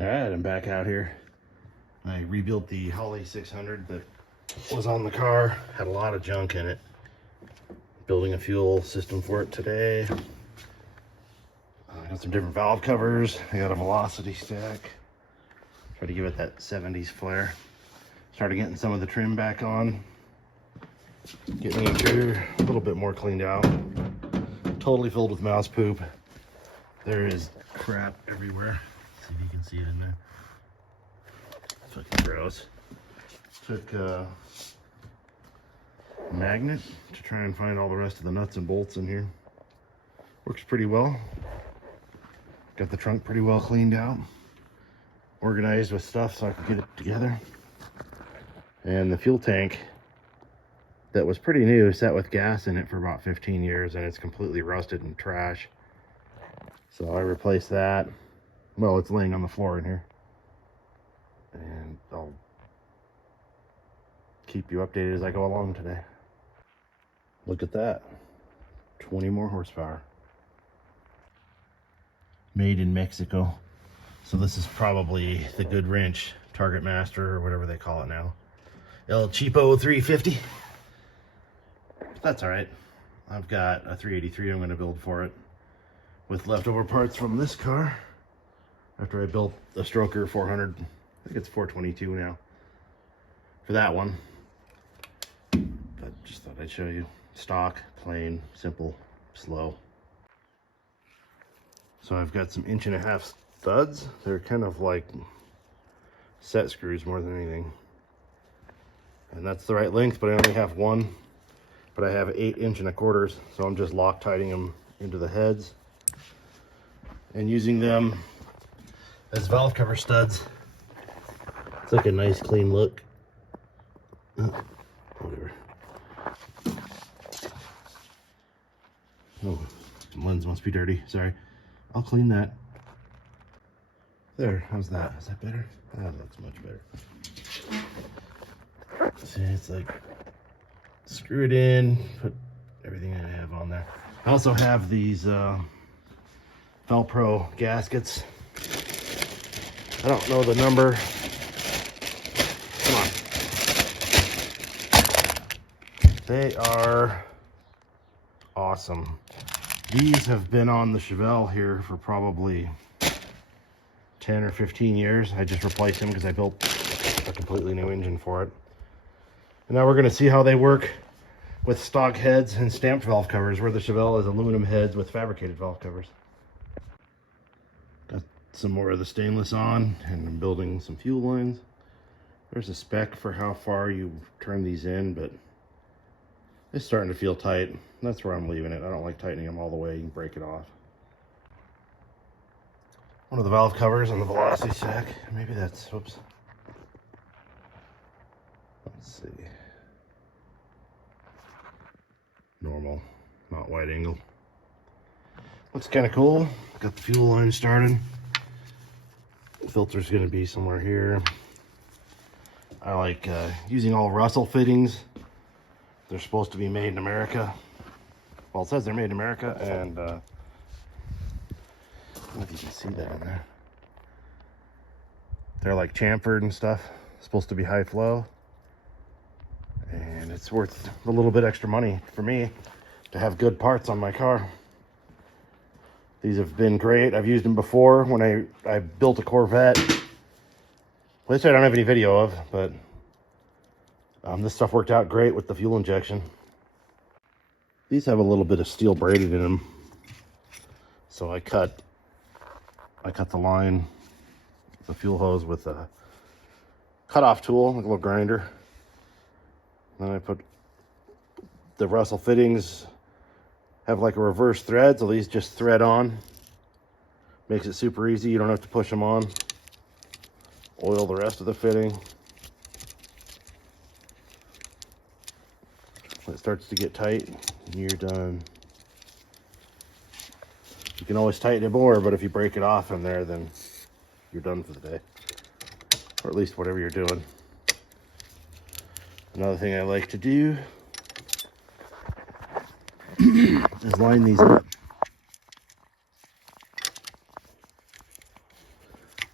All right, I'm back out here. I rebuilt the Holly 600 that was on the car. Had a lot of junk in it. Building a fuel system for it today. I got some different valve covers. I got a velocity stack. Try to give it that 70s flair. Started getting some of the trim back on. Getting the interior a little bit more cleaned out. Totally filled with mouse poop. There is crap everywhere. See if you can see it in there. Fucking gross. Took a magnet to try and find all the rest of the nuts and bolts in here. Works pretty well. Got the trunk pretty well cleaned out. Organized with stuff so I could get it together. And the fuel tank that was pretty new sat with gas in it for about 15 years and it's completely rusted and trash. So I replaced that. Well, it's laying on the floor in here. And I'll keep you updated as I go along today. Look at that. 20 more horsepower. Made in Mexico. So this is probably the good wrench, Target Master or whatever they call it now. El Cheapo 350. But that's all right. I've got a 383 I'm going to build for it with leftover parts from this car. After I built a Stroker 400, I think it's 422 now for that one. But just thought I'd show you. Stock, plain, simple, slow. So I've got some 1.5 inch studs. They're kind of like set screws more than anything. And that's the right length, but I only have one. But I have 8.25 inch, so I'm just Loctiting them into the heads and using them as valve cover studs. It's like a nice clean look. Whatever. Oh, the lens must be dirty. Sorry. I'll clean that. There, how's that? Is that better? Ah, that looks much better. See, it's like screw it in, put everything I have on there. I also have these Velcro gaskets. I don't know the number. Come on. They are awesome. These have been on the Chevelle here for probably 10 or 15 years. I just replaced them because I built a completely new engine for it. And now we're going to see how they work with stock heads and stamped valve covers, where the Chevelle is aluminum heads with fabricated valve covers. Got some more of the stainless on, and I'm building some fuel lines. There's a spec for how far you turn these in, but it's starting to feel tight. That's where I'm leaving it. I don't like tightening them all the way. You can break it off. One of the valve covers on the velocity stack. Maybe that's, whoops. Let's see. Normal, not wide angle. Looks kind of cool. Got the fuel line started. The filter's going to be somewhere here. I like using all Russell fittings. They're supposed to be made in America. Well, it says they're made in America, and I don't know if you can see that in there. They're like chamfered and stuff. Supposed to be high flow. And it's worth a little bit extra money for me to have good parts on my car. These have been great. I've used them before when I built a Corvette, which I don't have any video of, but this stuff worked out great with the fuel injection. These have a little bit of steel braided in them. So I cut the line, the fuel hose with a cutoff tool, like a little grinder. Then I put the Russell fittings, have like a reverse thread, so these just thread on. Makes it super easy, you don't have to push them on. Oil the rest of the fitting. When it starts to get tight, you're done. You can always tighten it more, but if you break it off in there, then you're done for the day. Or at least whatever you're doing. Another thing I like to do is line these up.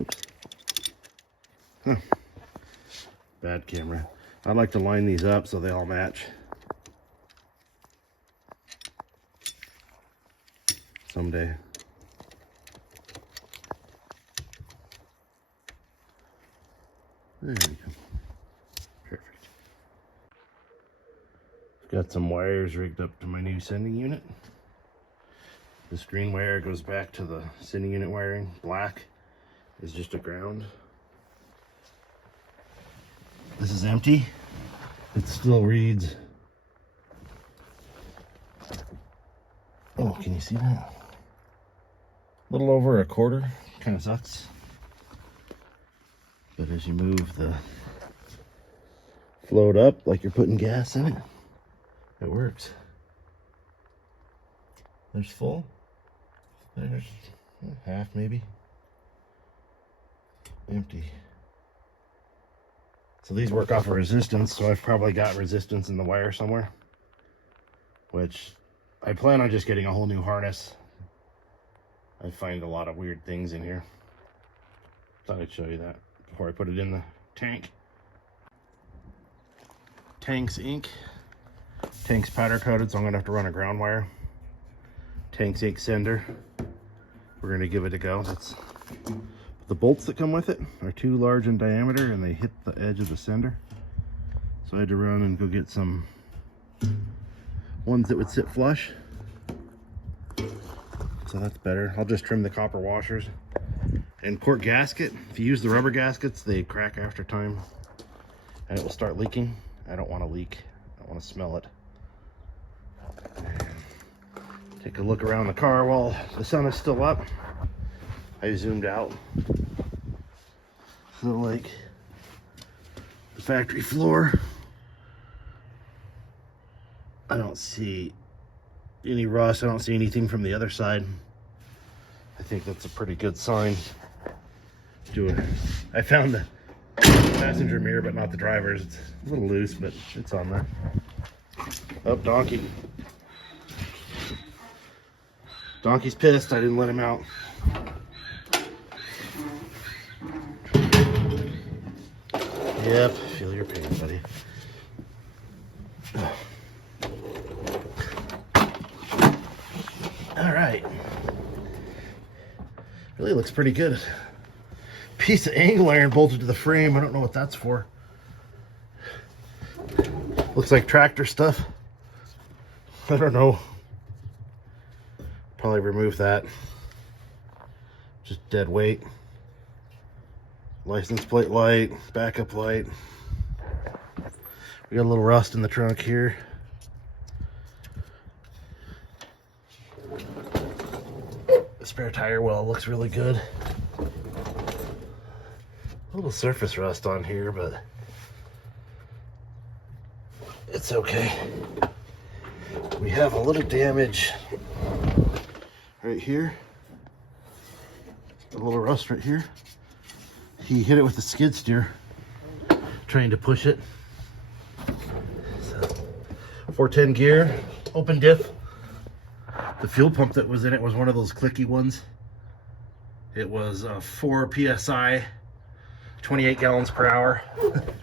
Oops. Bad camera. I'd like to line these up so they all match. Someday. There we go. Perfect. Got some wires rigged up to my new sending unit. This green wire goes back to the sending unit wiring. Black is just a ground. This is empty. It still reads. Oh, can you see that? A little over a quarter. Kind of sucks. But as you move the float up like you're putting gas in it, it works. There's full. There's half maybe. Empty. So these work off of resistance, so I've probably got resistance in the wire somewhere. Which I plan on just getting a whole new harness. I find a lot of weird things in here. Thought I'd show you that before I put it in the tank. Tank's ink. Tank's powder coated, so I'm gonna have to run a ground wire. Tank's ink sender. We're gonna give it a go. That's the bolts that come with it are too large in diameter and they hit the edge of the sender. So I had to run and go get some ones that would sit flush. So that's better. I'll just trim the copper washers. And port gasket, if you use the rubber gaskets, they crack after time and it will start leaking. I don't want to leak. I want to smell it. And take a look around the car while the sun is still up. I zoomed out. So like the factory floor, I don't see any rust. I don't see anything from the other side. I think that's a pretty good sign. I found the passenger mirror, but not the driver's. It's a little loose, but it's on there. Oh, donkey. Donkey's pissed. I didn't let him out. Yep, feel your pain, buddy. All right. Really looks pretty good. Piece of angle iron bolted to the frame. I don't know what that's for. Looks like tractor stuff. I don't know. Probably remove that. Just dead weight. License plate light, backup light. We got a little rust in the trunk here. The spare tire well looks really good. A little surface rust on here, but it's okay. We have a little damage right here. A little rust right here. He hit it with the skid steer, trying to push it. So, 410 gear, open diff. The fuel pump that was in it was one of those clicky ones. It was 4 PSI, 28 gallons per hour.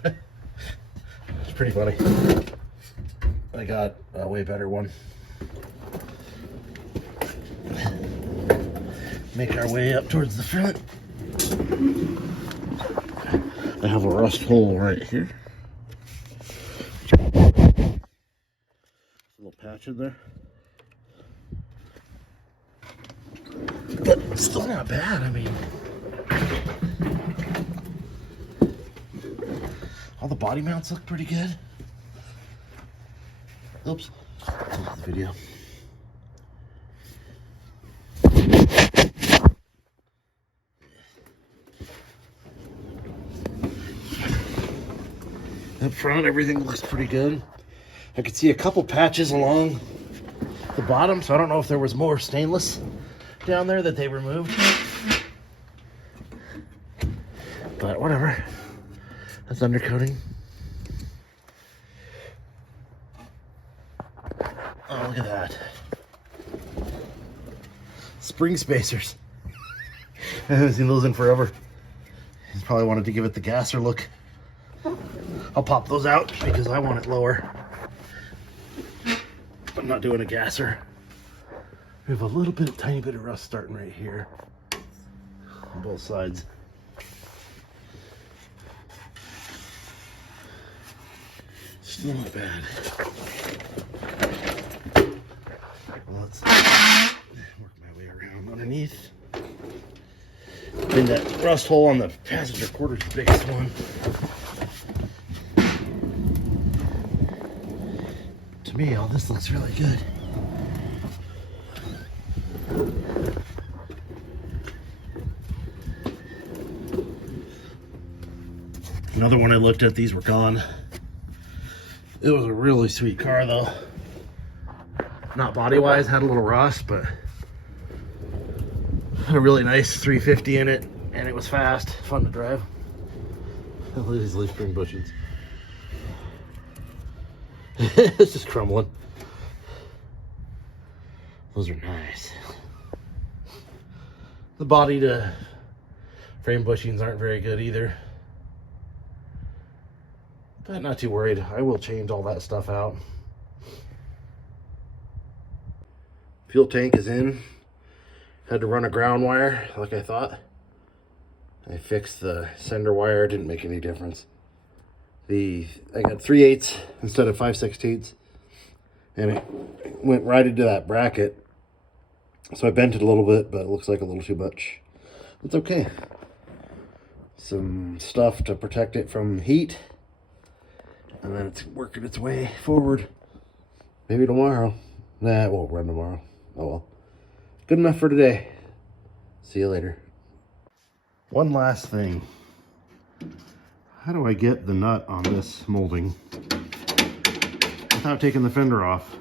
It's pretty funny. I got a way better one. Make our way up towards the front. I have a rust hole right here. A little patch in there. But it's still not bad, I mean. All the body mounts look pretty good. Oops. That's the video. Up front, everything looks pretty good. I could see a couple patches along the bottom, so I don't know if there was more stainless down there that they removed. But whatever. That's undercoating. Oh, look at that. Spring spacers. I haven't seen those in forever. He's probably wanted to give it the gasser look. I'll pop those out because I want it lower. I'm not doing a gasser. We have a little bit, tiny bit of rust starting right here on both sides. Still not bad. Well, let's work my way around underneath. And that rust hole on the passenger quarter's the biggest one. To me, all this looks really good. Another one I looked at, these were gone. It was a really sweet car though. Not body-wise, had a little rust, but had a really nice 350 in it, and it was fast, fun to drive. Look at these leaf spring bushings. It's just crumbling. Those are nice. The body to frame bushings aren't very good either. But not too worried. I will change all that stuff out. Fuel tank is in. Had to run a ground wire like I thought. I fixed the sender wire, didn't make any difference. I got 3/8 instead of 5/16, and it went right into that bracket. So I bent it a little bit, but it looks like a little too much. It's okay. Some stuff to protect it from heat. And then it's working its way forward. Maybe tomorrow. Nah, it won't run tomorrow. Oh well. Good enough for today. See you later. One last thing. How do I get the nut on this molding without taking the fender off?